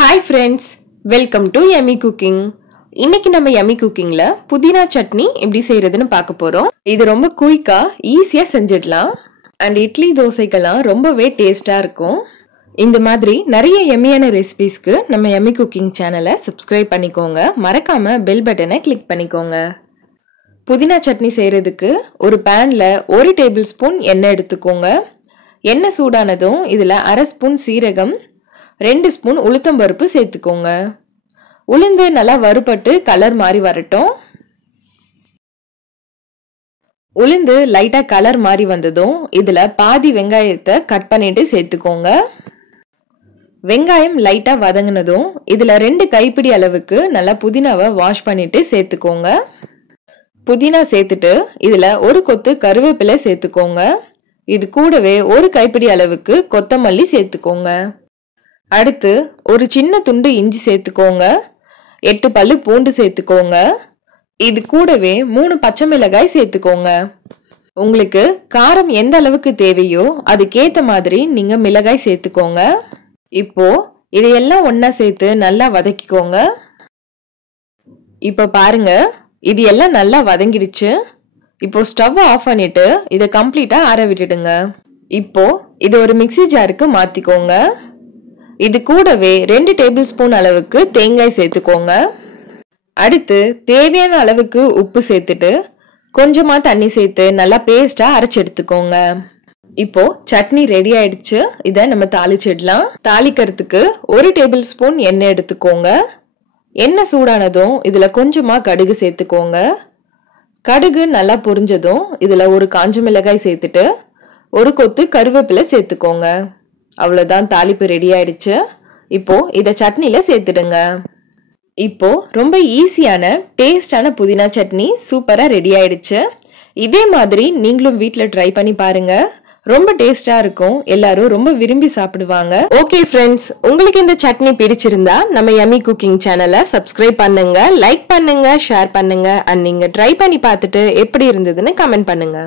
Hi friends, welcome to Yummy Cooking. இன்னைக்கு நம்ம Yummy Cookingல புதினா சட்னி எப்படி செய்யறதுன்னு பார்க்க போறோம். இது ரொம்ப குயிக்கா ஈஸியா செஞ்சிடலாம். and இட்லி தோசைக்கெல்லாம் ரொம்பவே டேஸ்டா இருக்கும். இந்த மாதிரி நிறைய யம்மியான ரெசிபீஸ்க்கு நம்ம Yummy Cooking சேனலை சப்ஸ்கிரைப் பண்ணிக்கோங்க. மறக்காம பெல் பட்டனை கிளிக் பண்ணிக்கோங்க. புதினா சட்னி செய்யறதுக்கு ஒரு பேன்ல 1 டேபிள் ஸ்பூன் எண்ணெய் எடுத்துக்கோங்க. எண்ணெய் சூடானதும் இதுல 1/2 ஸ்பூன் சீரகம் 2 ஸ்பூன் உளுத்தம் பருப்பு சேர்த்துக்கோங்க. உளுந்து நல்லா வறுபட்டு கலர் மாறி வரட்டும். உளுந்து லைட்டா கலர் மாறி வந்ததும் இதுல பாதி வெங்காயத்தை கட் பண்ணிட்டு சேர்த்துக்கோங்க. வெங்காயம் லைட்டா வதங்கினதும் இதுல 2 கைப்பிடி அளவுக்கு நல்லா புதினாவை வாஷ் பண்ணிட்டு சேர்த்துக்கோங்க. புதினா சேர்த்துட்டு இதுல ஒரு கொத்து கருவேப்பிலை சேர்த்துக்கோங்க. இது கூடவே ஒரு கைப்பிடி அளவுக்கு கொத்தமல்லி சேர்த்துக்கோங்க. அடுத்து ஒரு சின்ன துண்டு இஞ்சி சேர்த்துக்கோங்க. 8 பல்லு பூண்டு சேர்த்துக்கோங்க. இது கூடவே 3 பச்சை மிளகாய் சேர்த்துக்கோங்க. உங்களுக்கு காரம் எந்த அளவுக்கு தேவையோ அதுக்கேத்த மாதிரி நீங்க மிளகாய் சேர்த்துக்கோங்க. இப்போ இதையெல்லாம் ஒண்ணா சேர்த்து நல்லா வதக்கிக்கோங்க. இப்போ பாருங்க, இது எல்லாம் நல்லா வதங்கிடுச்சு. இப்போ ஸ்டவ் ஆஃப் பண்ணிட்டு இதை கம்ப்ளீட்டா ஆற விட்டுடுங்க. இப்போ இது ஒரு மிக்ஸி ஜாருக்கு மாத்திக்கோங்க. இது கூடவே 2 டேபிள் ஸ்பூன் அளவுக்கு தேங்காய் சேர்த்துக்கோங்க. அடுத்து தேவையான அளவுக்கு உப்பு சேர்த்துட்டு கொஞ்சமா தண்ணி சேர்த்து நல்லா பேஸ்டா அரைச்சு எடுத்துக்கோங்க. இப்போ சட்னி ரெடி ஆயிடுச்சு. இதை நம்ம தாளிச்சிடலாம். தாளிக்கிறதுக்கு 1 டேபிள் ஸ்பூன் எண்ணெய் எடுத்துக்கோங்க. எண்ணெய் சூடானதும் இதுல கொஞ்சமா கடுகு சேர்த்துக்கோங்க. கடுகு நல்லா பொரிஞ்சதும் இதுல ஒரு காஞ்ச மிளகாய் சேர்த்துட்டு ஒரு கொத்து கருவேப்பிலை சேர்த்துக்கோங்க. அவ்வளவுதான், தாளிப்பு ரெடி ஆயிடுச்சு. இப்போ இத சட்னில சேர்த்துடுங்க. இப்போ ரொம்ப ஈஸியான டேஸ்டான புதினா சட்னி சூப்பரா ரெடி ஆயிடுச்சு. இதே மாதிரி நீங்களும் வீட்ல ட்ரை பண்ணி பாருங்க. ரொம்ப டேஸ்டா இருக்கும். எல்லாரும் ரொம்ப விரும்பி சாப்பிடுவாங்க. ஓகே ஃப்ரெண்ட்ஸ், உங்களுக்கு இந்த சட்னி பிடிச்சிருந்தா நம்ம Yummy Cooking சேனலை சப்ஸ்கிரைப் பண்ணுங்க, லைக் பண்ணுங்க, ஷேர் பண்ணுங்க. and நீங்க ட்ரை பண்ணி பார்த்துட்டு எப்படி இருந்ததுன்னு கமெண்ட் பண்ணுங்க.